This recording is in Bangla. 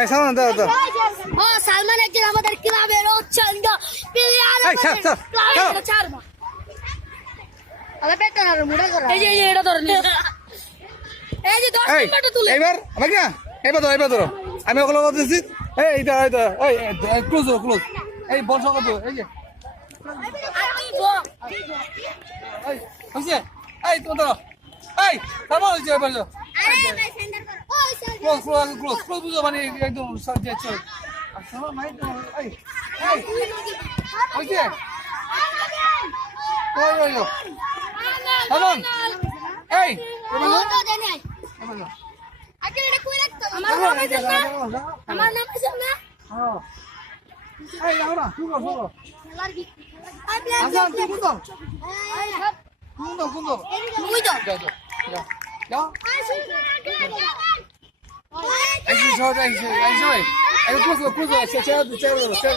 এই সালমান দাও দাও ও সালমান একজন আমাদের ক্লাবের অচ্ছন্দ প্লেয়ার এই ছাড় আরে বেটা না মুড়া করা এই যে এটা ধরে নি এই যে 10 মিনিট তুলে এবার আমাকে না এবার ধরো আমি ওগুলো বলতেছি এইটা এই ক্লোজ এই বল সঙ্গে তো এই যে এই হইছে এই তো ধরো এই তারপর হইছে এবার আরে ভাই সেন্টার করো ও ক্লোজ বুঝো মানে একদম সাজে চল আচ্ছা ভাই তো এই হইছে ওই সালমান এই তো দেন নাই আগে এটা কই রাখতো আমার নাম আছে না হ্যাঁ এই যাও না শুনো খেলার কি আচ্ছা তুই কোন মুই তো যাও এই যে সবাই এই ক্লোজ চেয়ার